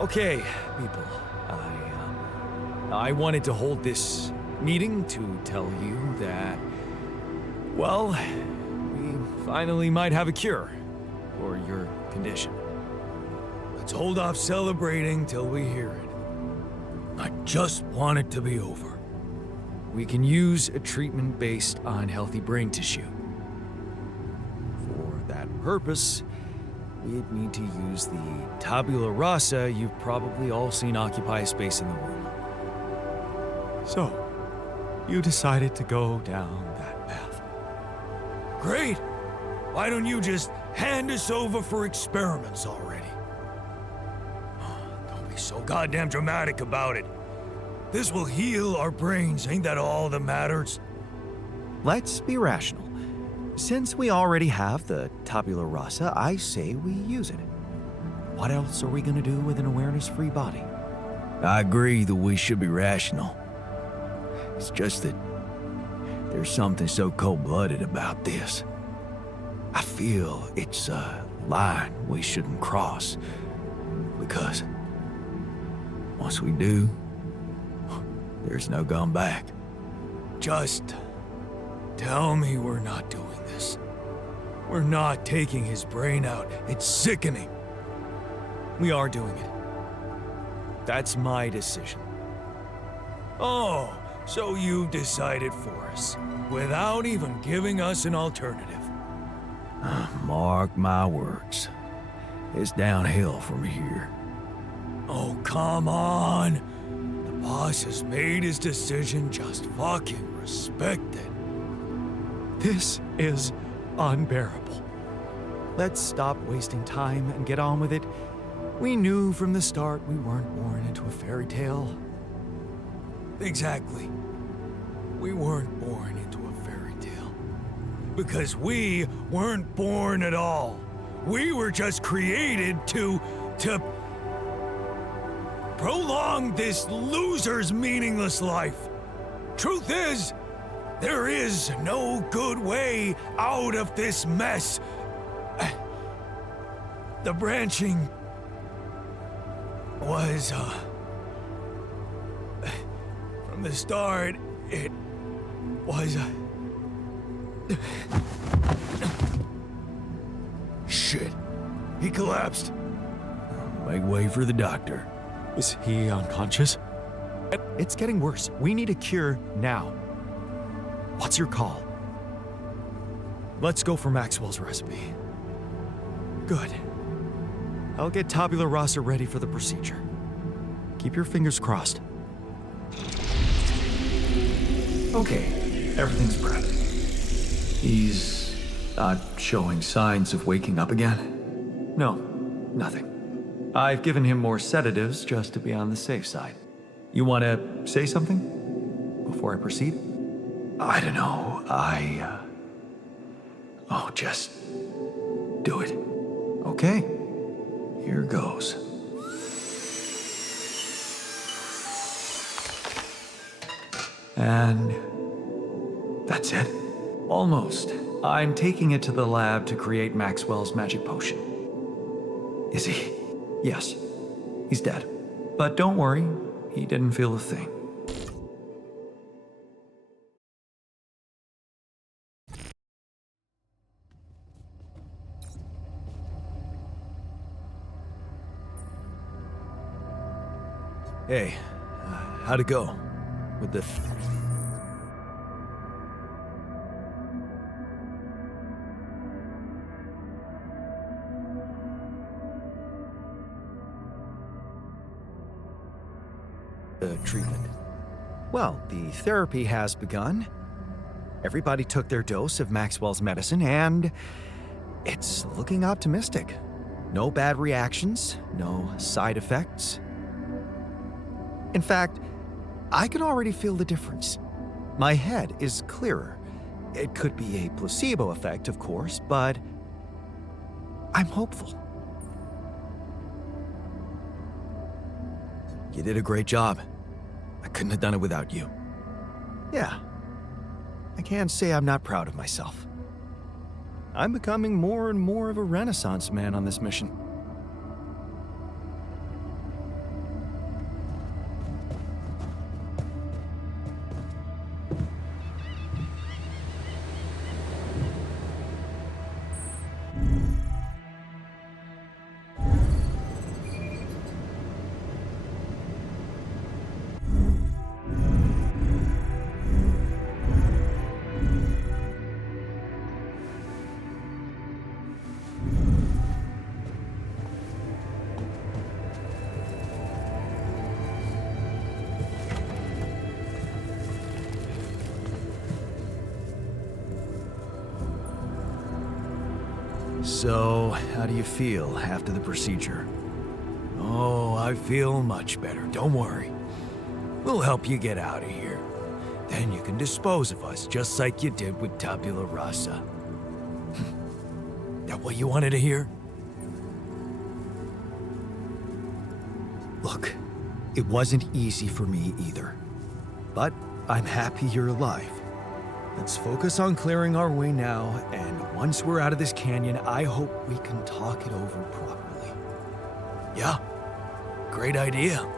Okay, people. I wanted to hold this meeting to tell you that, well, we finally might have a cure for your condition. Let's hold off celebrating till we hear it. I just want it to be over. We can use a treatment based on healthy brain tissue. For that purpose, we'd need to use the tabula rasa you've probably all seen occupy a space in the room. So, you decided to go down that path. Great! Why don't you just hand us over for experiments already? Don't be so goddamn dramatic about it. This will heal our brains, ain't that all that matters? Let's be rational. Since we already have the tabula rasa, I say we use it. What else are we gonna do with an awareness-free body? I agree that we should be rational. It's just that there's something so cold-blooded about this. I feel it's a line we shouldn't cross. Because once we do, there's no going back. Just tell me we're not doing this. We're not taking his brain out. It's sickening. We are doing it. That's my decision. Oh, so you've decided for us, without even giving us an alternative. Mark my words. It's downhill from here. Oh, come on. The boss has made his decision. Just fucking respect it. This is unbearable. Let's stop wasting time and get on with it. We knew from the start we weren't born into a fairy tale. Exactly. We weren't born into a fairy tale. Because we weren't born at all. We were just created to prolong this loser's meaningless life. Truth is, there is no good way out of this mess. The branching was, from the start, it was, Shit. He collapsed. Make way for the doctor. Is he unconscious? It's getting worse. We need a cure now. What's your call? Let's go for Maxwell's recipe. Good. I'll get tabula rasa ready for the procedure. Keep your fingers crossed. Okay, everything's prepped. He's not showing signs of waking up again? No, nothing. I've given him more sedatives just to be on the safe side. You want to say something before I proceed? I don't know. Just do it. Okay. Here goes. And that's it? Almost. I'm taking it to the lab to create Maxwell's magic potion. Is he? Yes. He's dead. But don't worry, he didn't feel a thing. Hey, how'd it go? With the... treatment? Well, the therapy has begun. Everybody took their dose of Maxwell's medicine, and it's looking optimistic. No bad reactions, no side effects. In fact, I can already feel the difference. My head is clearer. It could be a placebo effect, of course, but I'm hopeful. You did a great job. I couldn't have done it without you. Yeah. I can't say I'm not proud of myself. I'm becoming more and more of a Renaissance man on this mission. So, how do you feel after the procedure? Oh, I feel much better. Don't worry. We'll help you get out of here. Then you can dispose of us just like you did with Tabula Rasa. That what you wanted to hear? Look, it wasn't easy for me either. But I'm happy you're alive. Let's focus on clearing our way now, and once we're out of this canyon, I hope we can talk it over properly. Yeah, great idea.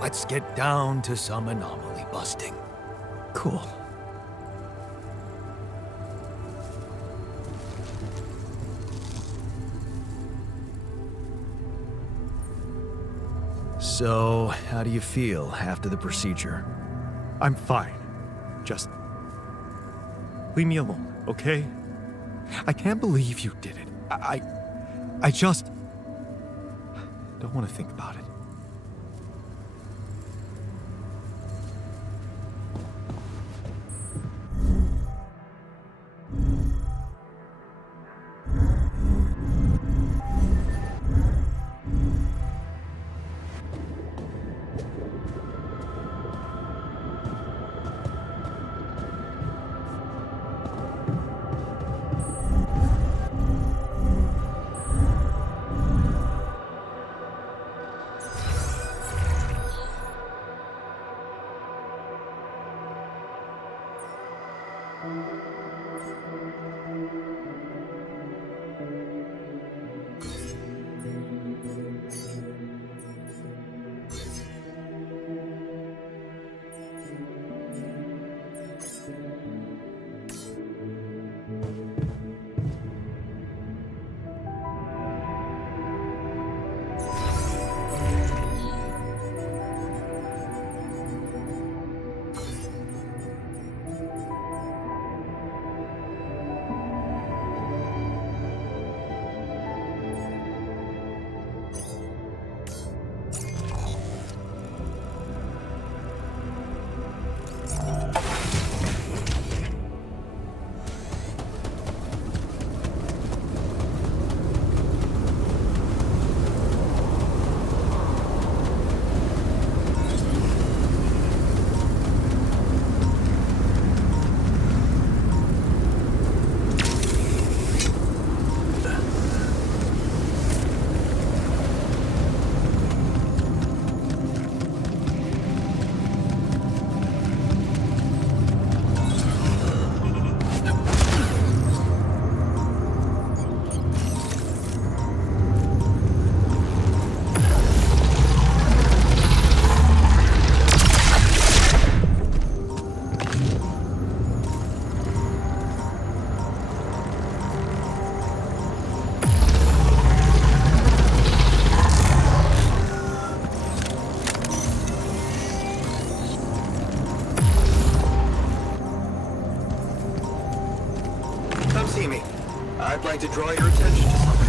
Let's get down to some anomaly busting. Cool. So, how do you feel after the procedure? I'm fine. Just leave me alone, okay? I can't believe you did it. I just don't want to think about it. I'd like to draw your attention to something.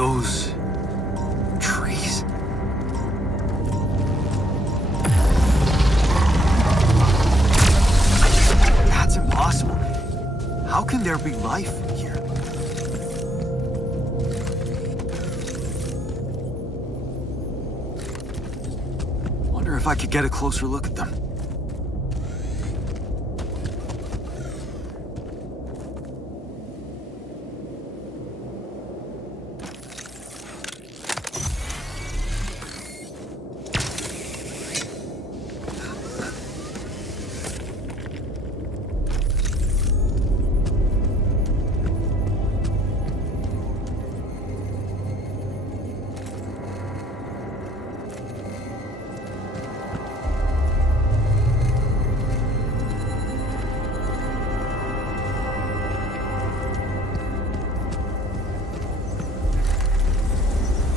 those trees? That's impossible. How can there be life here? Wonder if I could get a closer look at them.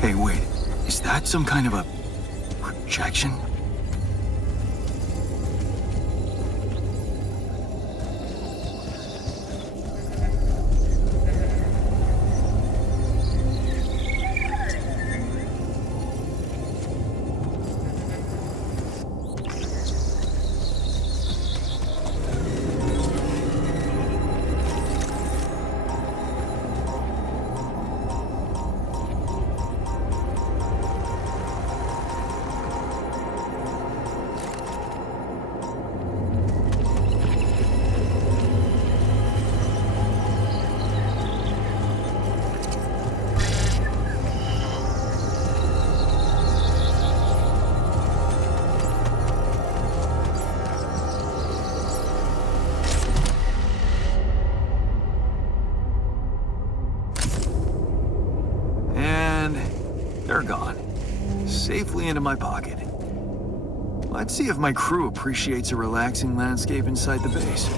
Hey, wait. Is that some kind of a projection? They're gone. Safely into my pocket. Let's see if my crew appreciates a relaxing landscape inside the base.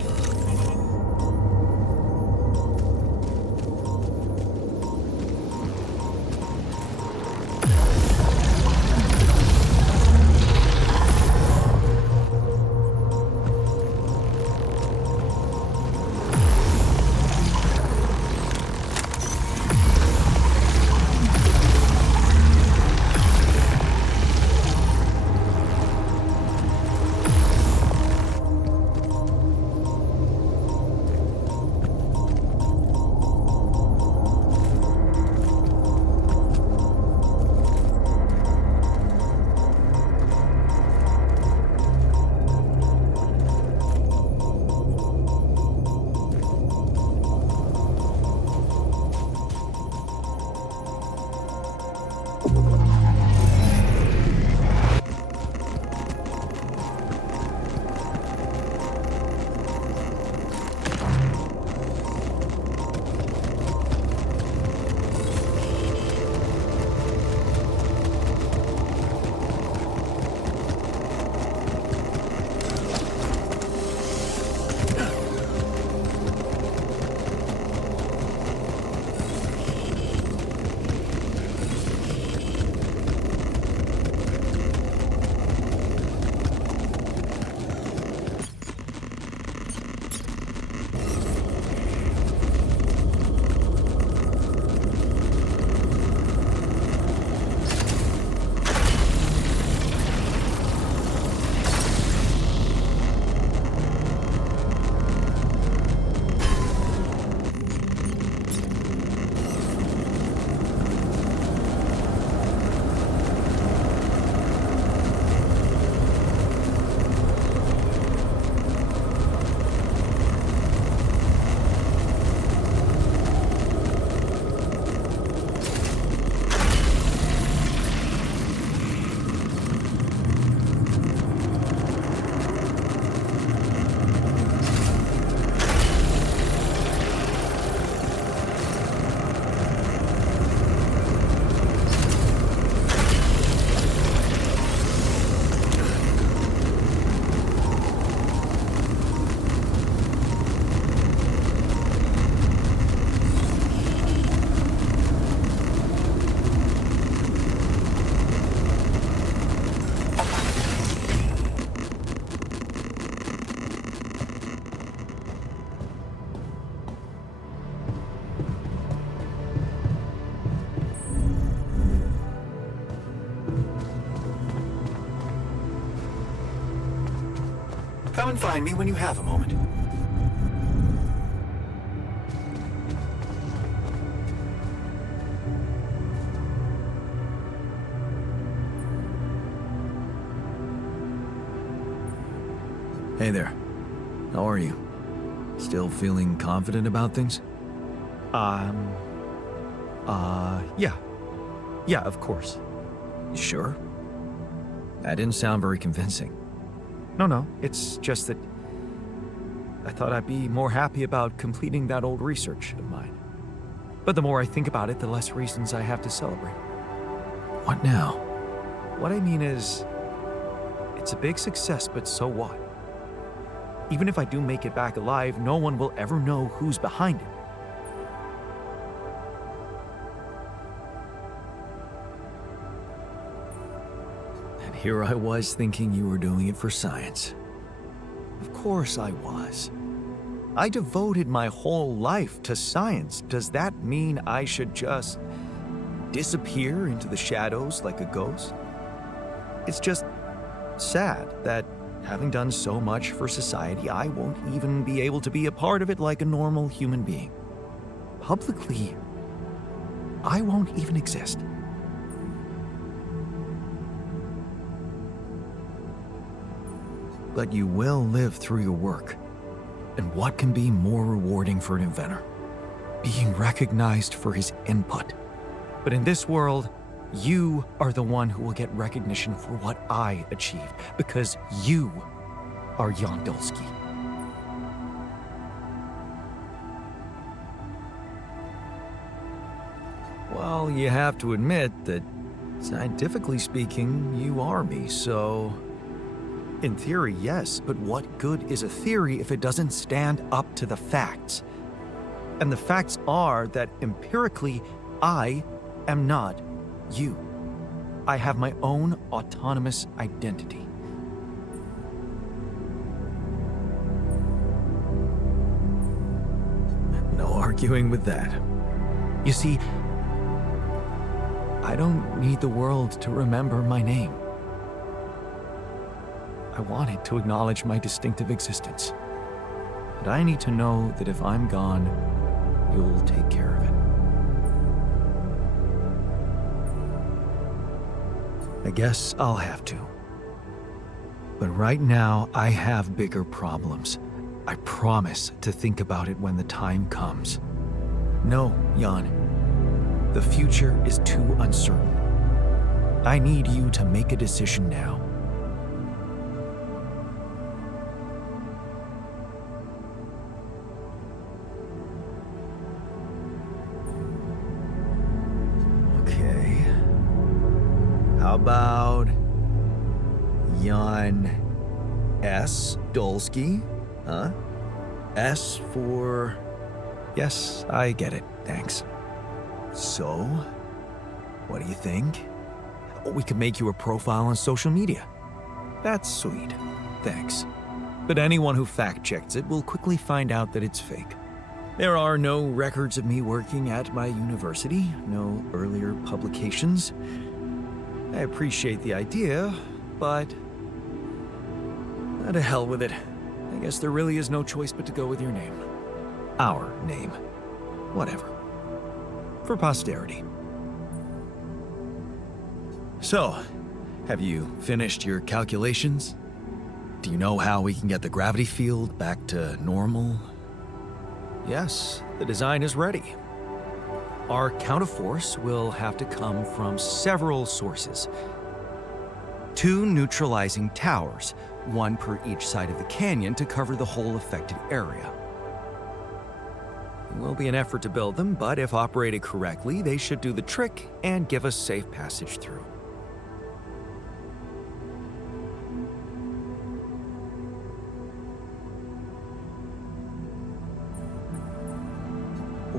Come and find me when you have a moment. Hey there. How are you? Still feeling confident about things? Yeah. Yeah, of course. You sure? That didn't sound very convincing. No, it's just that I thought I'd be more happy about completing that old research of mine. But the more I think about it, the less reasons I have to celebrate. What now? What I mean is, it's a big success, but so what? Even if I do make it back alive, no one will ever know who's behind it. And here I was thinking you were doing it for science. Of course I was. I devoted my whole life to science. Does that mean I should just disappear into the shadows like a ghost? It's just sad that having done so much for society, I won't even be able to be a part of it like a normal human being. Publicly, I won't even exist. But you will live through your work. And what can be more rewarding for an inventor? Being recognized for his input. But in this world, you are the one who will get recognition for what I achieved, because you are Jan Dolski. Well, you have to admit that, scientifically speaking, you are me, so... In theory, yes, but what good is a theory if it doesn't stand up to the facts? And the facts are that empirically, I am not you. I have my own autonomous identity. No arguing with that. You see, I don't need the world to remember my name. I want it to acknowledge my distinctive existence. But I need to know that if I'm gone, you'll take care of it. I guess I'll have to. But right now, I have bigger problems. I promise to think about it when the time comes. No, Jan. The future is too uncertain. I need you to make a decision now. Okay. How about Jan S. Dolski? Huh? S for... Yes, I get it. Thanks. So? What do you think? We could make you a profile on social media. That's sweet. Thanks. But anyone who fact-checks it will quickly find out that it's fake. There are no records of me working at my university, no earlier publications. I appreciate the idea, but... to hell with it. I guess there really is no choice but to go with your name. Our name. Whatever. For posterity. So, have you finished your calculations? Do you know how we can get the gravity field back to normal? Yes, the design is ready. Our counterforce will have to come from several sources. 2 neutralizing towers, 1 per each side of the canyon to cover the whole affected area. It will be an effort to build them, but if operated correctly, they should do the trick and give us safe passage through.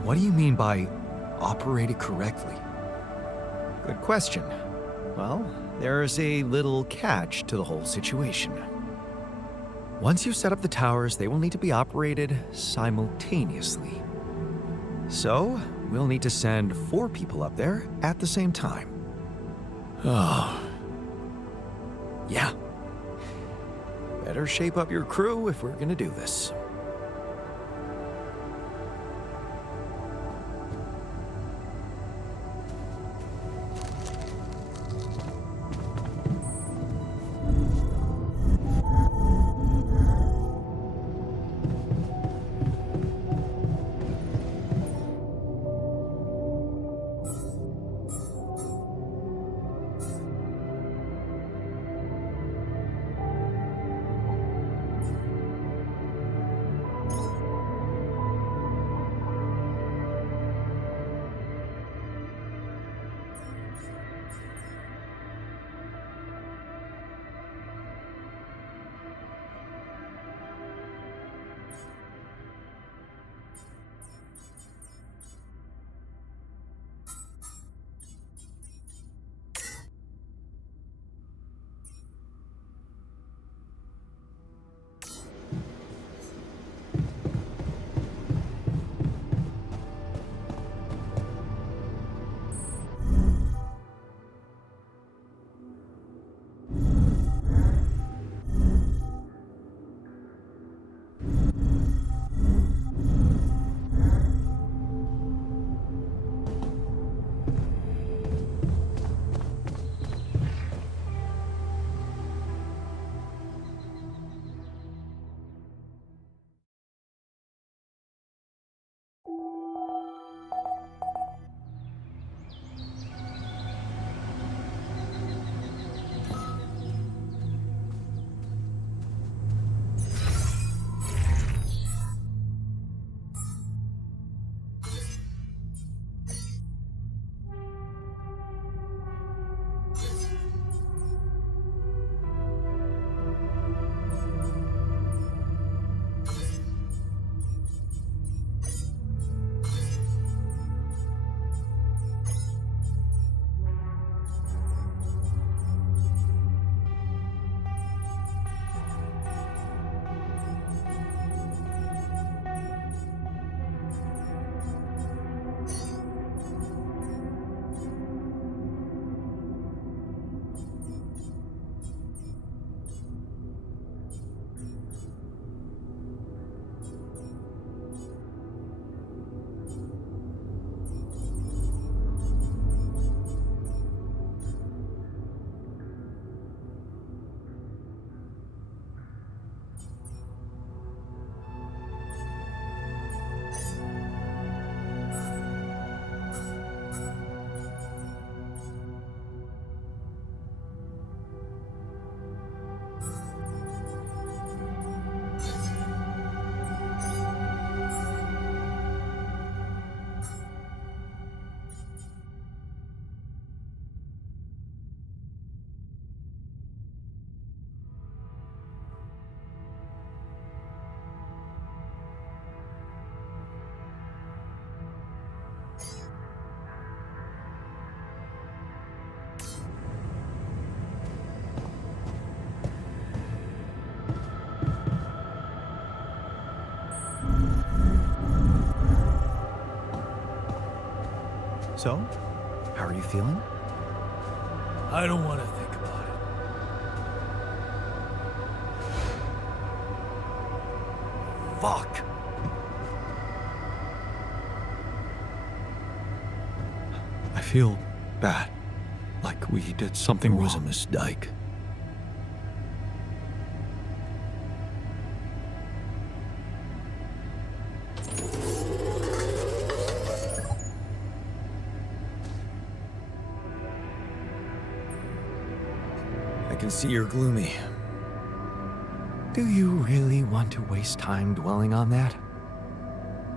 What do you mean by operated correctly? Good question. Well, there's a little catch to the whole situation. Once you set up the towers, they will need to be operated simultaneously. So, we'll need to send 4 people up there at the same time. Oh. Yeah. Better shape up your crew if we're gonna do this. So, how are you feeling? I don't want to think about it. Fuck! I feel bad. Like we did something It was a wrong. mistake. I can see you're gloomy. Do you really want to waste time dwelling on that?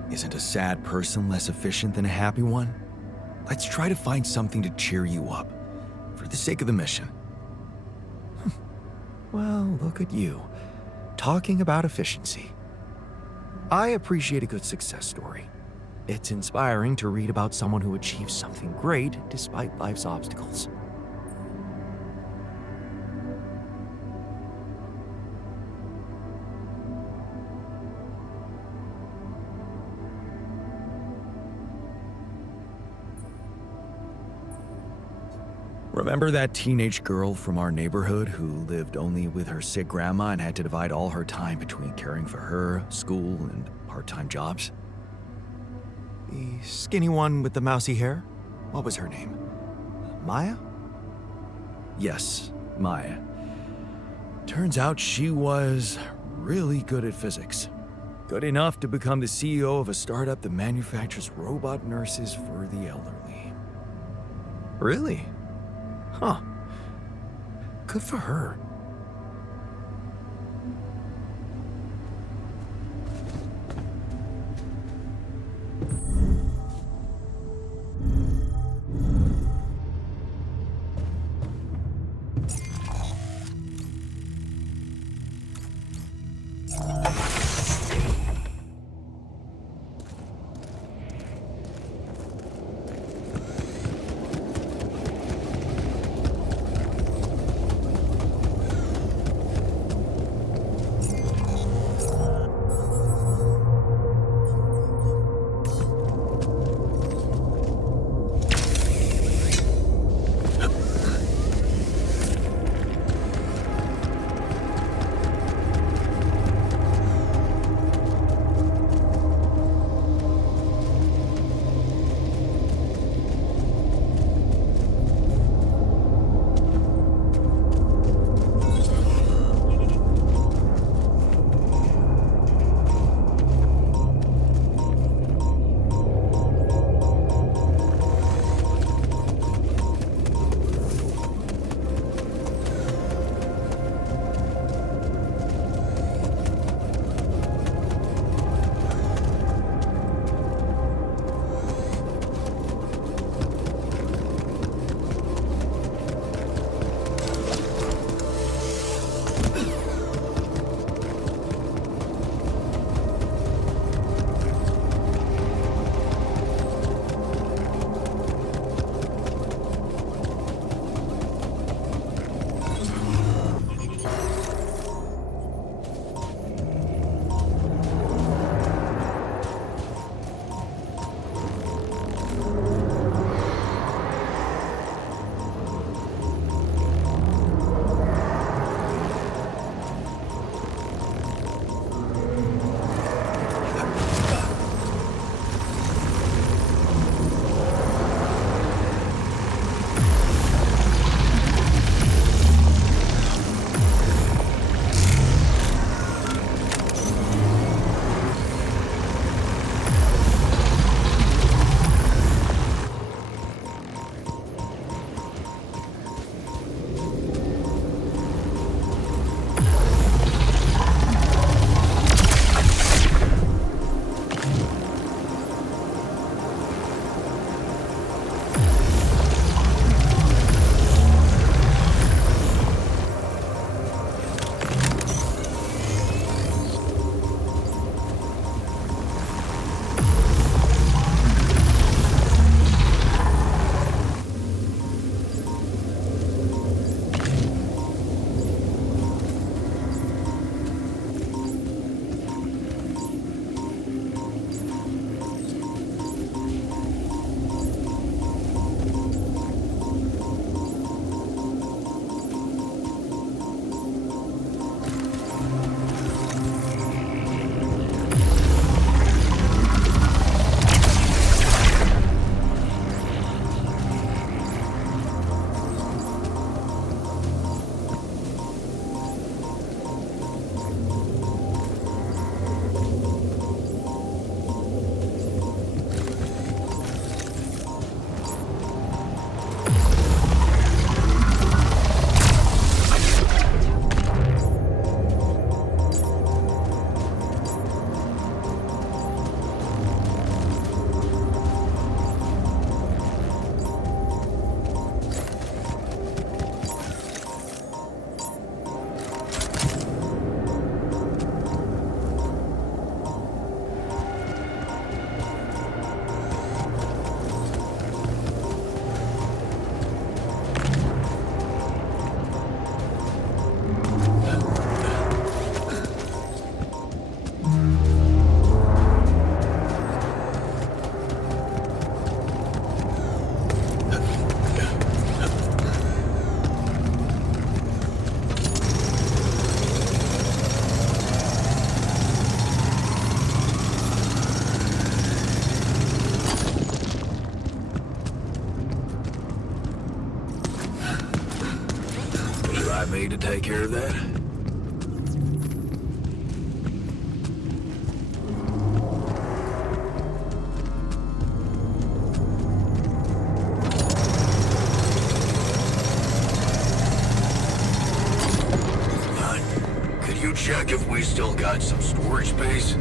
Isn't a sad person less efficient than a happy one? Let's try to find something to cheer you up, for the sake of the mission. Well, look at you, talking about efficiency. I appreciate a good success story. It's inspiring to read about someone who achieves something great despite life's obstacles. Remember that teenage girl from our neighborhood who lived only with her sick grandma and had to divide all her time between caring for her, school, and part-time jobs? The skinny one with the mousy hair? What was her name? Maya? Yes, Maya. Turns out she was really good at physics. Good enough to become the CEO of a startup that manufactures robot nurses for the elderly. Really? Huh. Good for her. to take care of that? Could you check if we still got some storage space?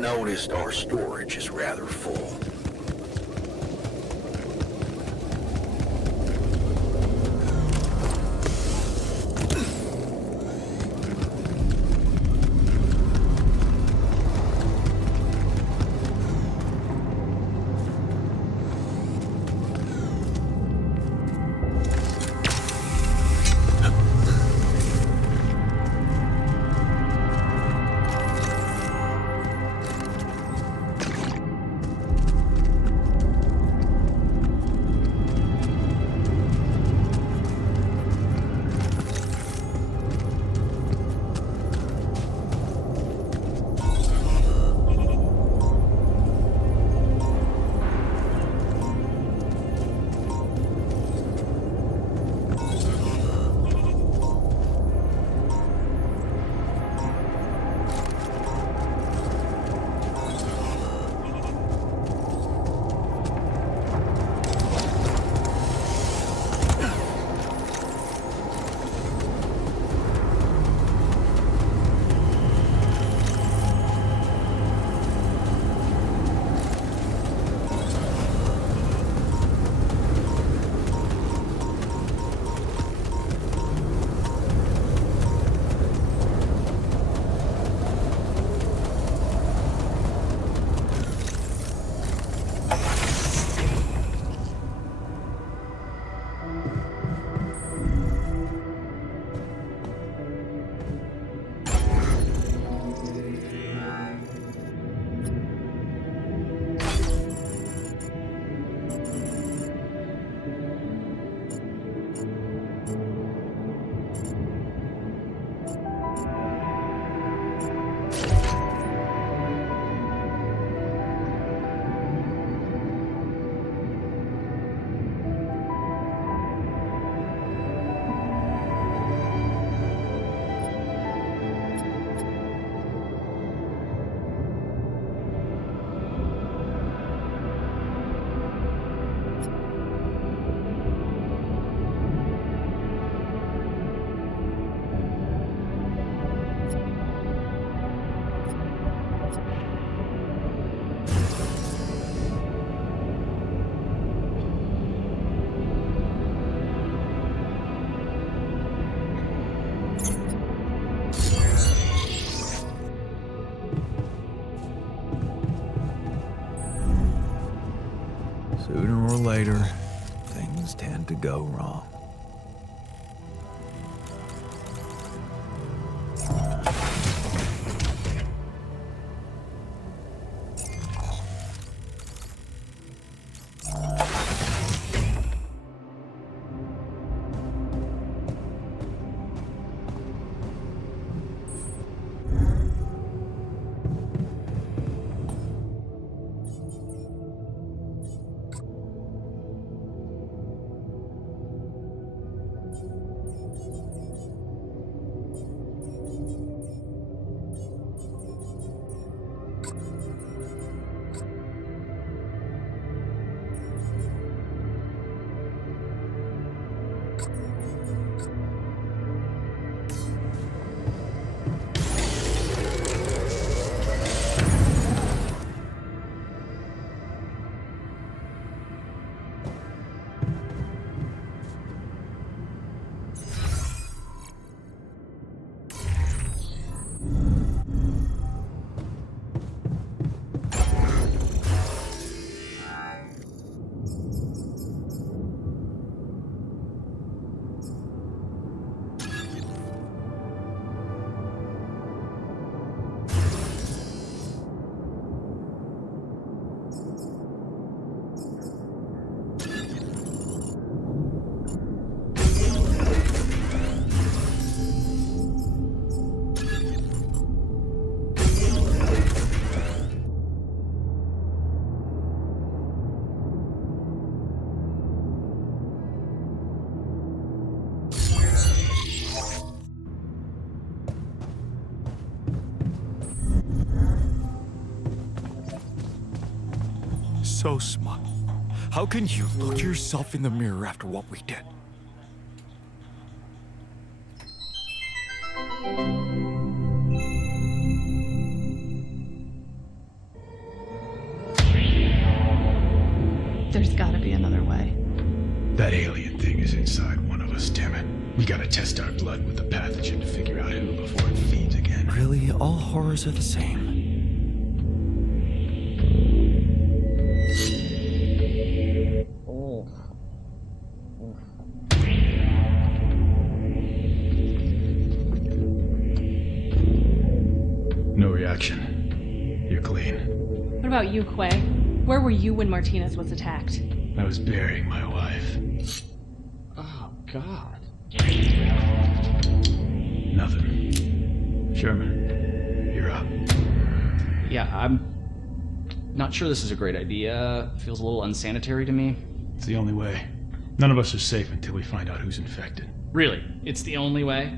noticed our storage is rather full. Sooner or later, things tend to go wrong. So smug. How can you look yourself in the mirror after what we did? That alien thing is inside one of us, damn it. We gotta test our blood with the pathogen to figure out who before it feeds again. Really, all horrors are the same. Oh. No reaction. You're clean. What about you, Quay? Where were you when Martinez was attacked? I was burying my wife. Oh, God. Nothing. Sherman, you're up. Yeah, I'm not sure this is a great idea. Feels a little unsanitary to me. It's the only way. None of us are safe until we find out who's infected. Really? It's the only way?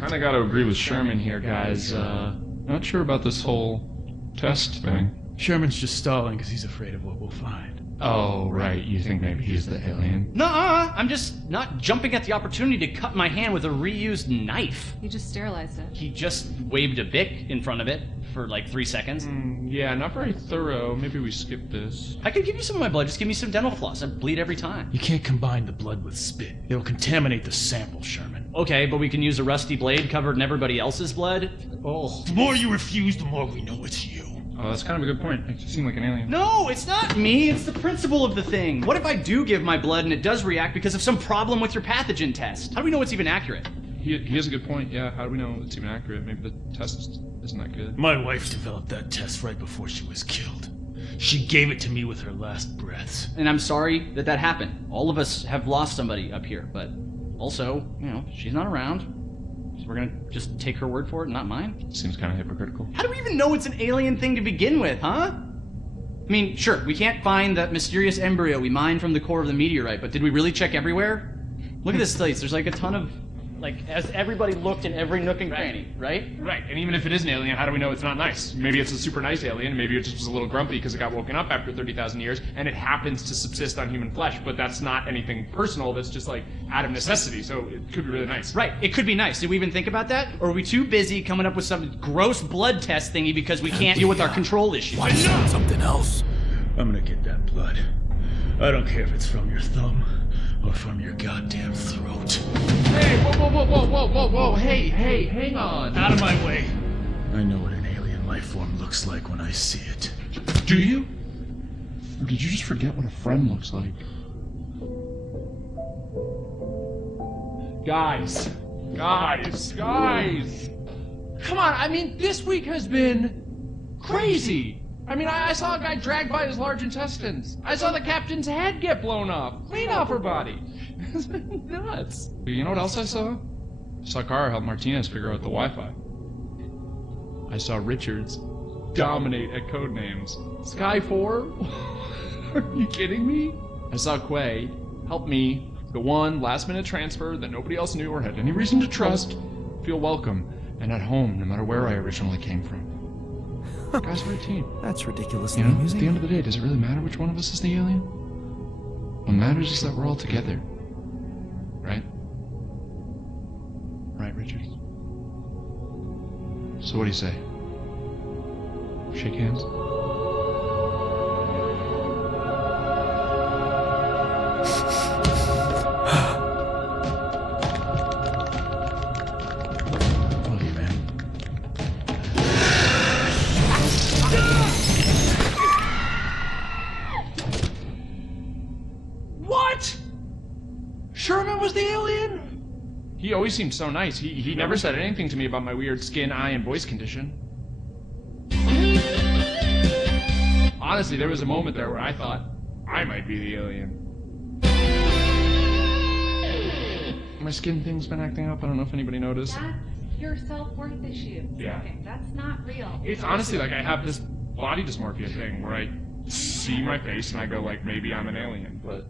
Kinda gotta agree with Sherman here, guys. Not sure about this whole test thing. Sherman's just stalling because he's afraid of what we'll find. Oh, right. You think maybe he's the alien? Nuh-uh! I'm just not jumping at the opportunity to cut my hand with a reused knife. You just sterilized it. He just waved a Bic in front of it for like 3 seconds. Yeah, not very thorough. Maybe we skip this. I could give you some of my blood. Just give me some dental floss. I bleed every time. You can't combine the blood with spit. It'll contaminate the sample, Sherman. Okay, but we can use a rusty blade covered in everybody else's blood? Oh. The more you refuse, the more we know it's you. Oh, that's kind of a good point. Makes you seem like an alien. No, it's not me. It's the principle of the thing. What if I do give my blood and it does react because of some problem with your pathogen test? How do we know it's even accurate? He has a good point. Yeah, how do we know it's even accurate? Maybe the test isn't that good. My wife developed that test right before she was killed. She gave it to me with her last breaths. And I'm sorry that that happened. All of us have lost somebody up here, but also, you know, she's not around. So we're gonna just take her word for it, not mine? Seems kind of hypocritical. How do we even know it's an alien thing to begin with, huh? I mean, sure, we can't find that mysterious embryo we mined from the core of the meteorite, but did we really check everywhere? Look at this place. There's like a ton of, like, as everybody looked in every nook and cranny, right? Right, and even if it is an alien, how do we know it's not nice? Maybe it's a super nice alien, maybe it just was a little grumpy because it got woken up after 30,000 years, and it happens to subsist on human flesh, but that's not anything personal, that's just like out of necessity, so it could be really nice. Right, it could be nice. Did we even think about that? Or are we too busy coming up with some gross blood test thingy because we can't deal with our control issues? Why not something else? I'm gonna get that blood. I don't care if it's from your thumb or from your goddamn throat. Hey, whoa, hey, hang on. Out of my way. I know what an alien life form looks like when I see it. Do you? Or did you just forget what a friend looks like? Guys! Come on, I mean, this week has been crazy! I mean, I saw a guy dragged by his large intestines. I saw the captain's head get blown off. Clean off her body. It's been nuts. You know what else I saw? I saw Kara help Martinez figure out the Wi-Fi. I saw Richards dominate at codenames. Sky 4? Are you kidding me? I saw Quay help me, the one last-minute transfer that nobody else knew or had any reason to trust, feel welcome and at home no matter where I originally came from. Guys, we're a team. That's ridiculously You know, at amusing. the end of the day, does it really matter which one of us is the alien? What matters is that we're all together. Right? Right, Richards? So what do you say? Shake hands? Love you, man. What? Sherman was the alien? He always seemed so nice. He never said anything to me about my weird skin, eye, and voice condition. Honestly, there was a moment there where I thought I might be the alien. My skin thing's been acting up. I don't know if anybody noticed. That's your self-worth issue. Yeah. Okay, that's not real. It's honestly like I have this body dysmorphia thing where I see my face and I go like, maybe I'm an alien, but...